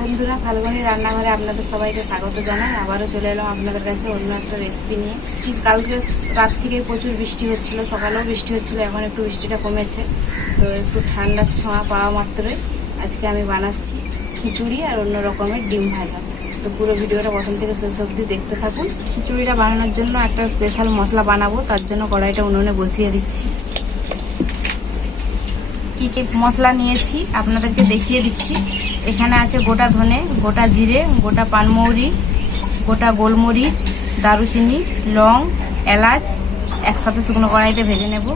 বন্ধুরা, ফাল্গুনি রান্নাঘরে আপনাদের সবাইকে স্বাগত জানাই। আবারও চলে এলাম আপনাদের কাছে অন্য একটা রেসিপি নিয়ে। কালকে রাত থেকে প্রচুর বৃষ্টি হচ্ছিল, সকালেও বৃষ্টি হচ্ছিল, এখন একটু বৃষ্টিটা কমেছে। তো একটু ঠান্ডার ছোঁয়া পাওয়া মাত্রই আজকে আমি বানাচ্ছি খিচুড়ি আর অন্য রকমের ডিম ভাজা। তো পুরো ভিডিওটা প্রথম থেকে শেষ অবধি দেখতে থাকুন। খিচুড়িটা বানানোর জন্য একটা স্পেশাল মশলা বানাবো, তার জন্য কড়াইটা উনুনে বসিয়ে দিচ্ছি। কী কী মশলা নিয়েছি আপনাদেরকে দেখিয়ে দিচ্ছি। এখানে আছে গোটা ধনে, গোটা জিরে, গোটা পানমৌরি, গোটা গোলমরিচ, দারুচিনি, লং, এলাচ একসাথে শুকনো কড়াইতে ভেজে নেব।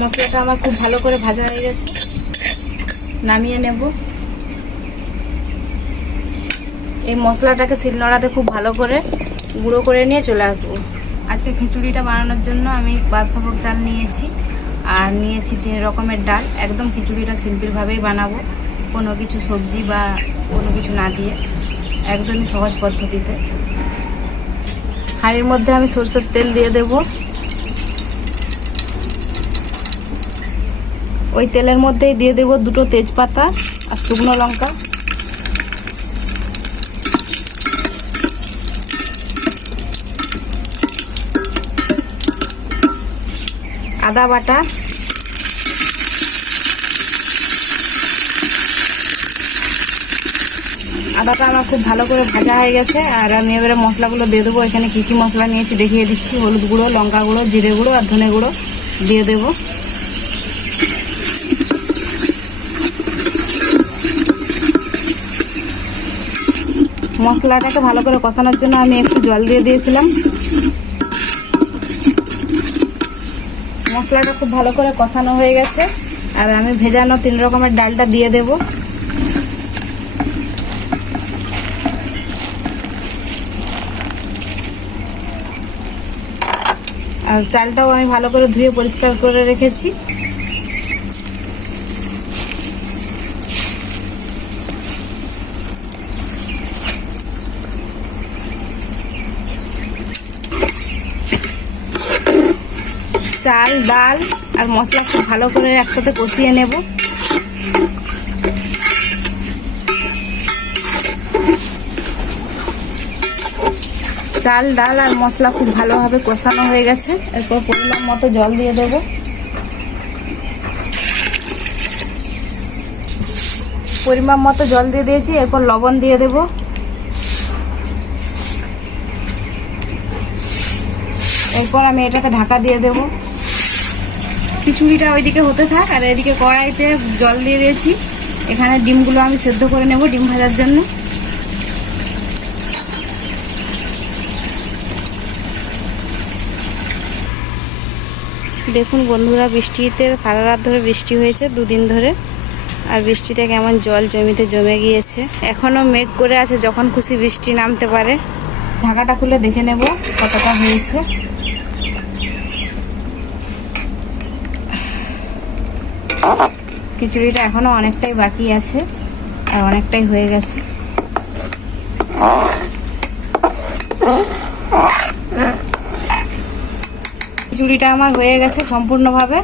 মশলাটা আমার খুব ভালো করে ভাজা হয়ে গেছে, নামিয়ে নেব। এই মশলাটাকে শিলনোড়াতে খুব ভালো করে গুঁড়ো করে নিয়ে চলে আসবো। আজকে খিচুড়িটা বানানোর জন্য আমি বাদশাভোগ চাল নিয়েছি আর নিয়েছি 3 রকমের ডাল। একদম খিচুড়িটা সিম্পলভাবেই বানাবো, কোনো কিছু সবজি বা কোনো কিছু না দিয়ে, একদমই সহজ পদ্ধতিতে। হাঁড়ির মধ্যে আমি সরষের তেল দিয়ে দেব। ওই তেলের মধ্যেই দিয়ে দেব 2টো তেজপাতা আর শুকনো লঙ্কা। আদা বাটা, আদাটা আমার খুব ভালো করে ভাজা হয়ে গেছে। আর আমি এবারে মশলাগুলো দিয়ে দেবো। এখানে কী কী মশলা নিয়েছি দেখিয়ে দিচ্ছি। হলুদ গুঁড়ো, লঙ্কা গুঁড়ো, জিরে গুঁড়ো আর ধনে গুঁড়ো দিয়ে দেব। মশলাটাকে ভালো করে কষানোর জন্য আমি একটু জল দিয়ে দিয়েছিলাম। মশলাটা খুব ভালো করে কষানো হয়ে গেছে আর আমি ভেজানো 3 রকমের ডালটা দিয়ে দেব। আর চালটাও আমি ভালো করে ধুয়ে পরিষ্কার করে রেখেছি। চাল, ডাল আর মশলা খুব ভালো করে একসাথে কষিয়ে নেব। চাল, ডাল আর মশলা খুব ভালোভাবে কষানো হয়ে গেছে। এরপর পরিমাণ মতো জল দিয়ে দেব। পরিমাণ মতো জল দিয়ে দিয়েছি। এরপর লবণ দিয়ে দেব। এরপর আমি এটাকে ঢাকা দিয়ে দেব। খিচুড়িটা ওইদিকে হতে থাক আর এদিকে কড়াইতে জল দিয়ে দিয়েছি। এখানে ডিমগুলো আমি সেদ্ধ করে নেব ডিম ভাজার জন্য। দেখুন বন্ধুরা, বৃষ্টিতে সারা রাত ধরে বৃষ্টি হয়েছে, 2 দিন ধরে। আর বৃষ্টিতে কেমন জল জমিতে জমে গিয়েছে। এখনও মেঘ করে আছে, যখন খুশি বৃষ্টি নামতে পারে। ঢাকাটা খুলে দেখে নেব কতটা হয়েছে। খিচুড়িটা এখনো অনেকটাই বাকি আছে আর অনেকটাই হয়ে গেছে। খিচুড়িটা আমার হয়ে গেছে সম্পূর্ণভাবে।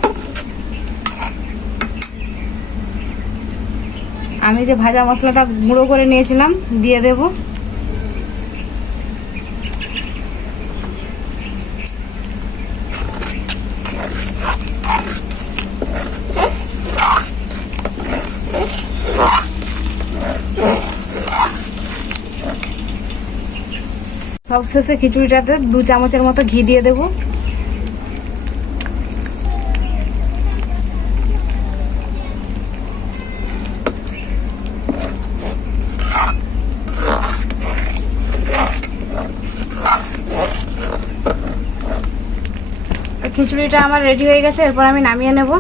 আমি যে ভাজা মশলাটা গুঁড়ো করে নিয়েছিলাম দিয়ে দেব। সবশেষে খিচুড়িটাতে 2 চামচের মতো ঘি দিয়ে দেব। খিচুড়িটা আমার রেডি হয়ে গেছে। এরপর আমি নামিয়ে নেব।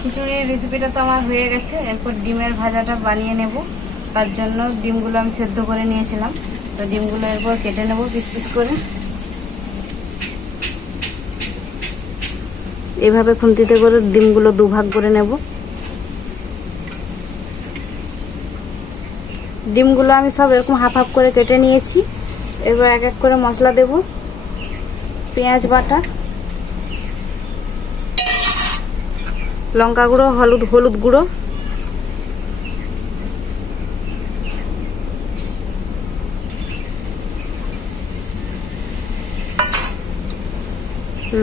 খিচুড়ির রেসিপিটা তো আমার হয়ে গেছে। এরপর ডিমের ভাজাটা বানিয়ে নেব। তার জন্য ডিমগুলো আমি সেদ্ধ করে নিয়েছিলাম। তো ডিমগুলো এরপর কেটে নেব পিস পিস করে। এভাবে খুন্তিতে করে ডিমগুলো 2 ভাগ করে নেব। ডিমগুলো আমি সব এরকম হাফ হাফ করে কেটে নিয়েছি। এবার এক এক করে মশলা দেব। পেঁয়াজ বাটা, লঙ্কা গুঁড়ো, হলুদ গুঁড়ো,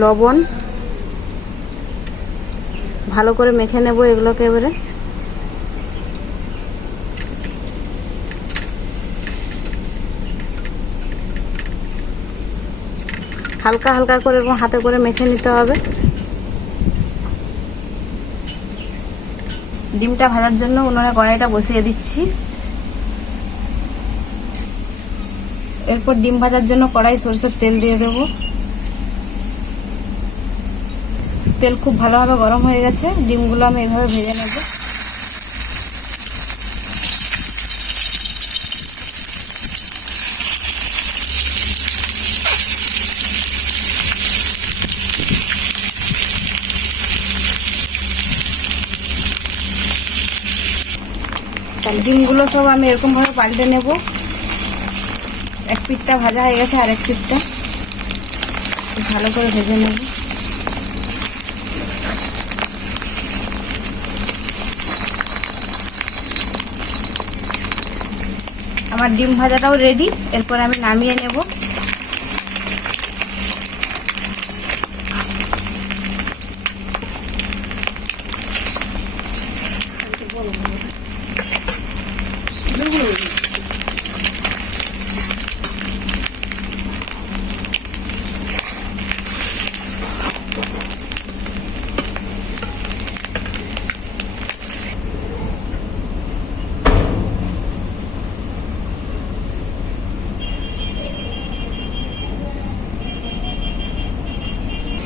লবণ, ভালো করে মেখে নেব এগুলোকে। এবারে হালকা হালকা করে এবং হাতে করে মেখে নিতে হবে। ডিমটা ভাজার জন্য উনুনে কড়াইটা বসিয়ে দিচ্ছি। এরপর ডিম ভাজার জন্য কড়াই সরষের তেল দিয়ে দেব। তেল খুব ভালোভাবে গরম হয়ে গেছে। ডিমগুলো আমি এভাবে ভেজে নেব। ডিমগুলো সব আমি এরকম ভাবে পাল্টে নেব। এক পিঠটা ভাজা হয়ে গেছে, আর এক পিঠটা ভালো করে ভেজে নেব। আমার ডিম ভাজাটাও রেডি। এরপর আমি নামিয়ে নেব।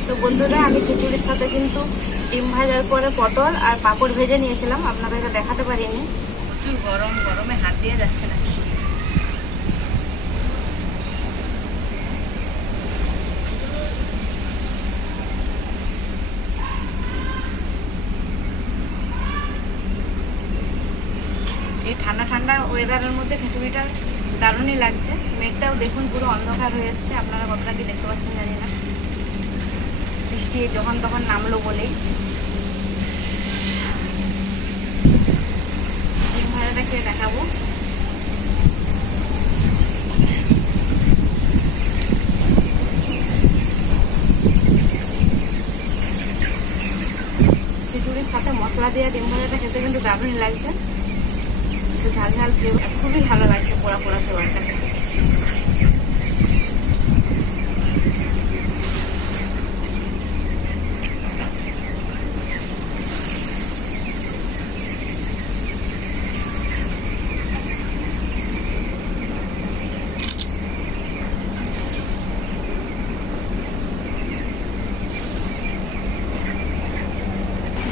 তো বন্ধুরা, আমি খিচুড়ির সাথে কিন্তু ডিম ভাজার পরে পটল আর পাঁপড় ভেজে নিয়েছিলাম, আপনাদেরকে দেখাতে পারিনি। প্রচুর গরম, গরমে হাত দিয়ে যাচ্ছে না। এই ঠান্ডা ঠান্ডা ওয়েদারের মধ্যে খিচুড়িটা দারুণই লাগছে। মেঘটাও দেখুন পুরো অন্ধকার হয়ে এসছে, আপনারা কতটা কি দেখতে পাচ্ছেন জানি না। বৃষ্টি যখন তখন নামলো বলেই। ডিম ভাজাটা খেয়ে দেখাবো। খিচুড়ির সাথে মশলা দিয়ে ডিম ভাজাটা খেতে কিন্তু দারুণই লাগছে। একটু ঝাল ঝাল ফ্লেভার, খুবই ভালো লাগছে পোড়া পোড়া ফ্লেভারটা।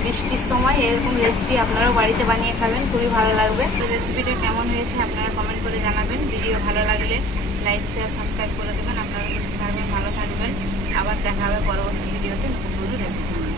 বৃষ্টির সময় এরকম রেসিপি আপনারাও বাড়িতে বানিয়ে খাবেন, খুবই ভালো লাগবে। তো রেসিপিটা কেমন হয়েছে আপনারা কমেন্ট করে জানাবেন। ভিডিও ভালো লাগলে লাইক, শেয়ার, সাবস্ক্রাইব করে দেবেন। আপনারা সুস্থ থাকবেন, ভালো থাকবেন। আবার দেখা হবে পরবর্তী ভিডিওতে নতুন কোনো রেসিপি।